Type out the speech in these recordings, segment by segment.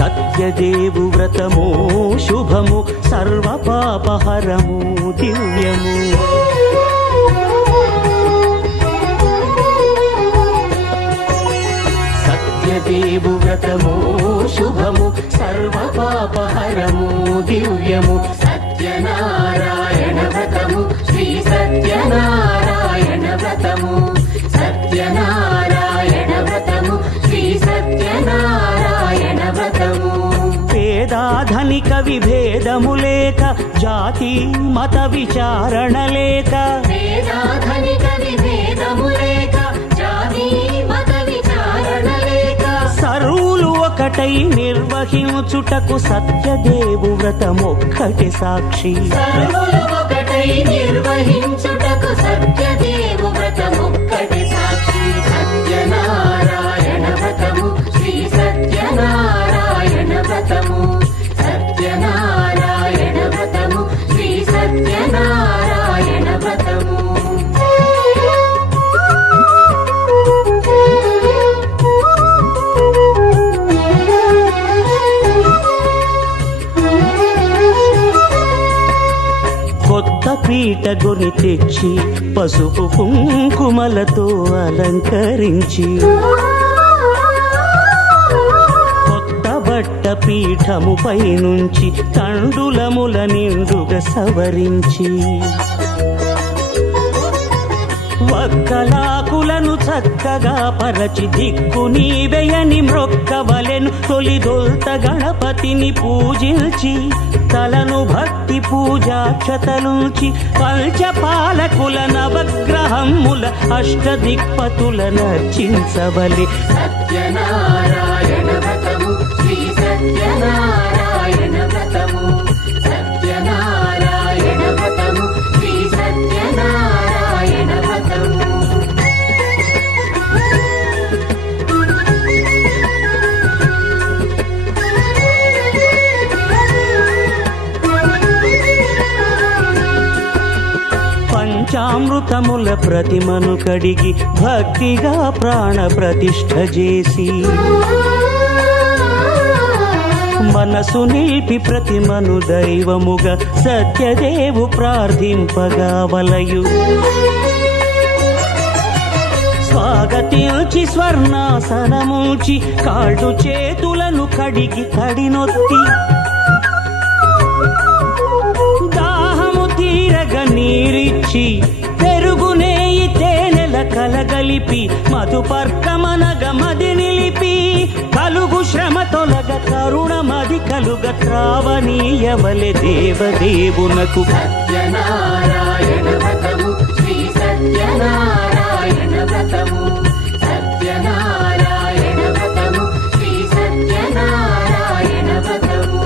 సత్యదేవు వ్రతము శుభము సర్వపాపహరము దివ్యము. సత్యదేవు వ్రతము శుభము సర్వపాపహరము దివ్యము. సత్యనారాయణ వ్రతము శ్రీ సత్యనారాయణ వ్రతము. సత్యనారాయణ వ్రతము శ్రీ సత్యనారాయణ వ్రతము. పేదాధనిక విభేదము లేక జాతి మత విచారణ లేక. పేదాధనిక విభేదము లేక జాతి మత విచారణ లేక. సర్వులు ఒకటై నిర్వహించుటకు సత్యదేవు వ్రతమొక్కటి సాక్షి. సర్వులు ఒకటై నిర్వహించుటకు సత్యదేవు వ్రతమొక్కటి సాక్షి. సత్యనారాయణ వ్రతము శ్రీ సత్యనారాయణ వ్రతము. సత్యనారాయణ వ్రతము శ్రీ సత్యనారాయణ వ్రతము. కొత్త పీటగొని తెచ్చి పసుపు కుంకుమలతో అలంకరించి. కొత్త బట్ట పీఠముపై నుంచి తండులముల నిండుగా సవరించి. వక్కలాకులను చక్కగా పరచి దిక్కు నీవెయని మ్రొక్కవలెను. తొలిదొల్త గణపతిని పూజించి తలను భక్తి పూజాక్షతలుంచి పంచపాలకుల నవగ్రహముల అష్టదిక్పతుల నర్చించవలె. సత్యనారాయణ వ్రతము శ్రీ సత్యనారాయణ వ్రతము. సత్యనారాయణ వ్రతము శ్రీ సత్యనారాయణ వ్రతము. పంచామృతముల ప్రతిమను కడిగి భక్తిగా ప్రాణ ప్రతిష్ఠ చేసి. మనసు నిలిపి ప్రతిమను దైవముగా సత్యదేవు ప్రార్థింపగా వలయు. స్వాగతించి స్వర్ణాసనముంచి కాళ్ళు చేతులను కడిగి తడినొత్తి. దాహము తీరగ నీరిచ్చి పెరుగునేయి తేనెల కలగలిపి మధుపర్కమనగ మది నిలిపి. కలుగు శ్రమ తొలగ కరుణ మది కలుగ త్రావనీయవలె దేవదేవునకు. సత్యనారాయణ వ్రతము శ్రీ సత్యనారాయణ వ్రతము. సత్యనారాయణ వ్రతము శ్రీ సత్యనారాయణ వ్రతము.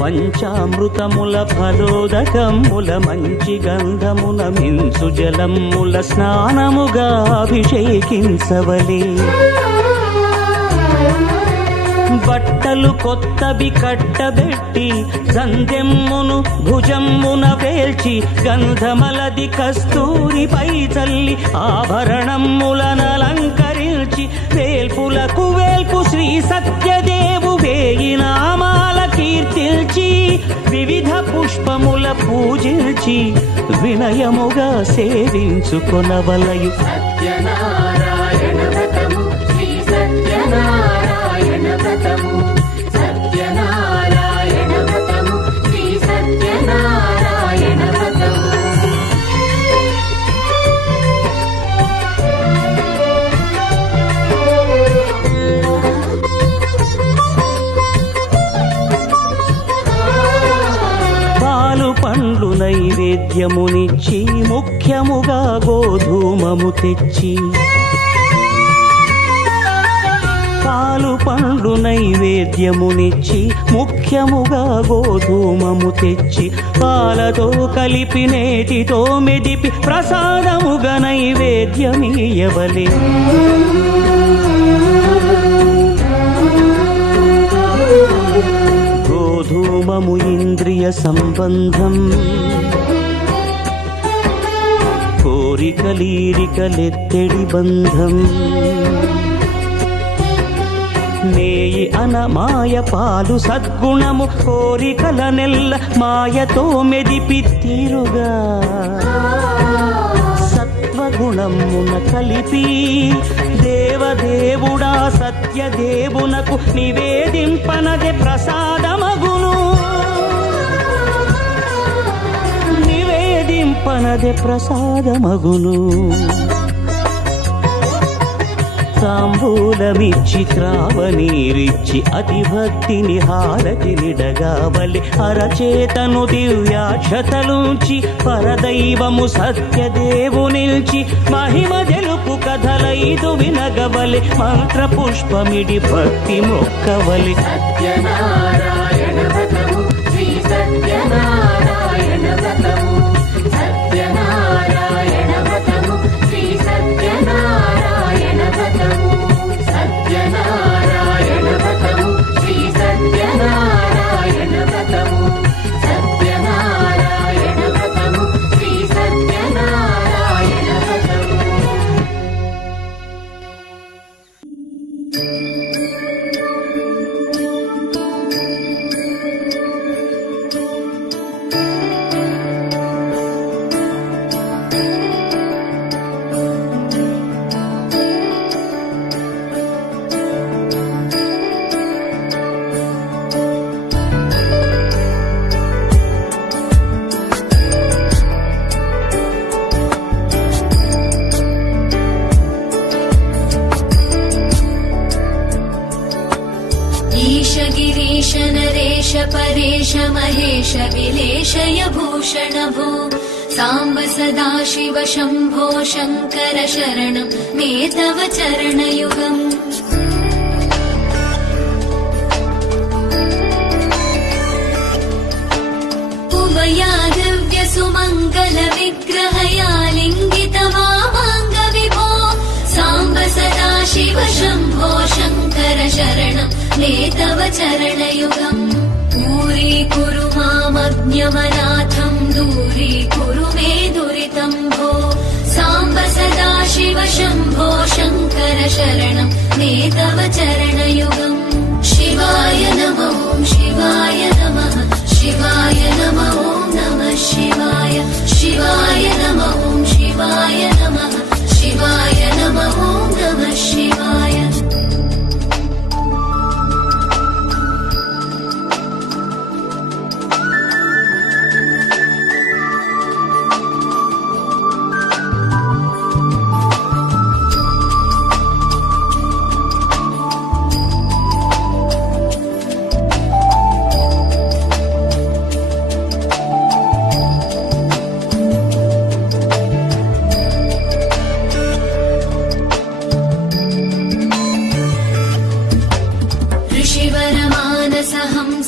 పంచామృతముల ఫలోదకముల మంచి గంధమున మించు జలముల స్నానముగా అభిషేకించవలే. బట్టలు కొత్తవి కట్టబెట్టి సందెమ్మును భుజమ్మున వేల్చి గంధమలది కస్తూరిపై చల్లి ఆభరణములనలంకరించి వేల్పులకు వేల్పు శ్రీ సత్యదేవు వేయి నామాల కీర్తిల్చి వివిధ పుష్పముల పూజించి వినయముగా సేవించుకొనవలయు. సత్యనారాయణ వ్రతము శ్రీ సత్యనారాయణ వ్రతము. సత్యనారాయణ వ్రతము శ్రీ సత్యనారాయణ వ్రతము. నైవేద్యమునిచ్చి ముఖ్యముగా గోధూమము తెచ్చి పాలు పండ్లు నైవేద్యమునిచ్చి ముఖ్యముగా గోధూమము తెచ్చి పాలతో కలిపి నేతితో మెదిపి ప్రసాదముగా నైవేద్యమీయవలే. గోధూమము ఇంద్రియ సంబంధం కోరికలీరికలెత్తెడి బంధం. నేయి అనమాయ పాలు సద్గుణము కోరికల నెల్ల మాయతో మెదిపి తీరుగా సత్వగుణమున కలిపి దేవదేవుడా సత్యదేవునకు నివేదింపనదే ప్రసాదమగును. నివేదింపనదే ప్రసాదమగును. తాంబూలమిచ్చి త్రావనీరిచ్చి అతి భక్తిని హారతినిడగావలి. అరచేతను దివ్యాక్షతలుంచి పరదైవము సత్యదేవునిల్చి మహిమ తెలుపు కథలైదు వినగవలి. మంత్ర పుష్పమిడి భక్తి మొక్కవలి. సత్యనారాయణ వ్రతము శ్రీ సత్యనారాయణ వ్రతము. సత్యనారాయణ వ్రతము శ్రీ సత్యనారాయణ వ్రతము. సత్యనారాయణ వ్రతము శ్రీ సత్యనారాయణ వ్రతము. సత్యనారాయణ వ్రతము శ్రీ సత్యనారాయణ వ్రతము. गिरीश नरेश परेश महेश विलेशय भूषण भो साम्ब सदा शिव शम्भो शङ्कर शरणं मे तव चरणयुगम् उमया दिव्य सुमङ्गल विग्रहया लिङ्गित वामाङ्ग विभो साम्ब सदा शिव शम्भो शङ्कर शरणं मे तव चरणयुगम् दूरीकुरु मामज्ञमनाथं दूरीकुरु मे दुरितं भो साम्ब सदा शिव शम्भो शङ्कर शरणं मे तव चरणयुगम् शिवाय नमः शिवाय नमः शिवाय नमः नमः शिवाय शिवाय नमः शिवाय नमः शिवाय नमः नमः शिवाय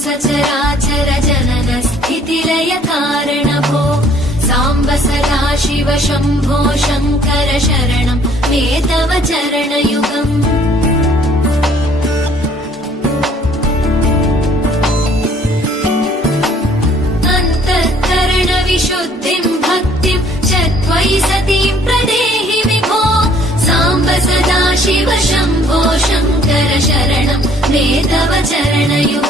सचराचर जनन स्थितिलय कारण भो साम्ब सदा शिव शम्भो शङ्कर शरणं मे तव चरणयुगम् अन्तःकरण विशुद्धिं भक्तिं च त्वयि सतीं प्रदेहि विभो साम्ब सदा शिव शम्भो शङ्कर शरणं मे तव चरणयुगम्